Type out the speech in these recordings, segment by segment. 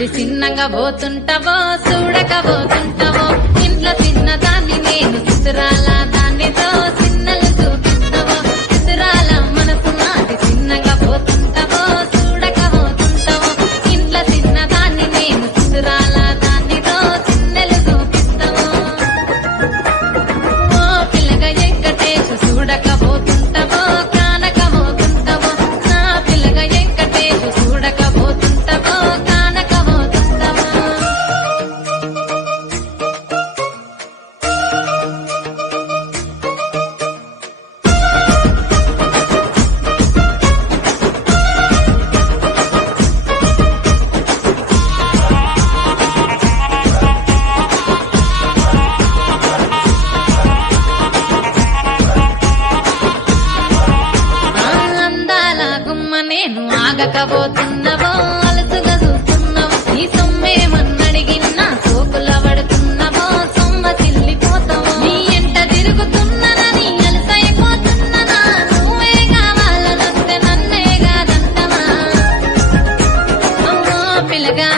నాది చిన్నగా పోతుంటావో చూడకపోతుంటావో ఇంట్లో చిన్న దాన్ని నేను చిత్రాల దానితో చిన్నలు చూపిస్తావో చిత్రాల మనసు నాది చిన్నగా పోతుంటావో చూడకపోతుంటావో ఇంట్లో చిన్న దాన్ని నేను చిత్రాల దానితో చిన్నలు చూపిస్తావో ఓ పిల్లగా వెంకటేశు చూడకపోతుంటావో కానకపోతుంటావో నా పిల్లగా వెంకటేశు చూడకపోతుంటావో కానకపోతుంటావో అందాల గుమ్మ నేను ఆగకపోతున్నవో అలసుగా చూస్తున్నావో నీ సొమ్మేమన్నడిగిన్నా సోకుల పడుతున్నవో సొమ్మ చిల్లిపోతావో నీ ఎంట తిరుగుతున్ననని అలసైపోతున్ననా నువ్వే కావాలనొస్తే నన్నే కాదంటవా ఓ పిల్లగా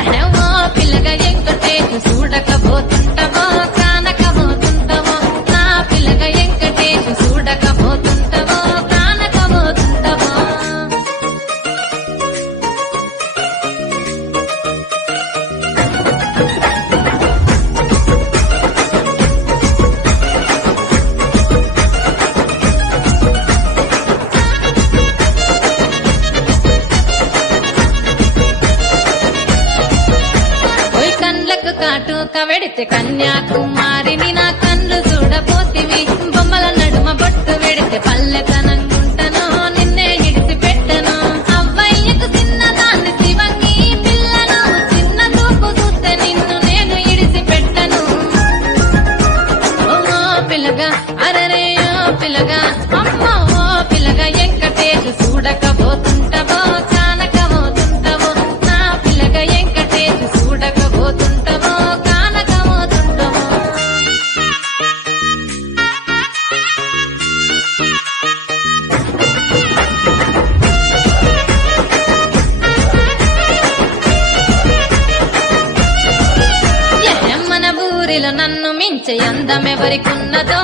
ఎడవో పిల్లగా వెంకటేశు చూడకపోతుంటావో కానకపోతుంటావో నా పిల్లగా వెంకటేశు చూడకపోతుంటావో కానకపోతుంటావో ఓయ్ కండ్లకు కాటుక వెడితే కన్యాకుమారిని నా కన్ను చూడపోతివి బొమ్మల నడుమ బొట్టు వెడితే పల్లెతనంగుంటను నిన్నే ఇడిసి పెట్టను అవ్వయ్యకు చిన్నదాన్ని శివంగి పిల్లను చిన్న చూపు చూస్తే నిన్ను నేను ఇడిసి పెట్టను ఓ పిల్లగా అరరే ఓ పిల్లగా అమ్మో ఓ పిల్లగా వెంకటేశు చూడకపోతుంటావో కానకపోతుంటావో నా పిల్లగా వెంకటేశు చూడకపోతుంటావో కానకపోతుంటావో మన ఊరిలో నన్ను మించే అందమెవరికున్నదో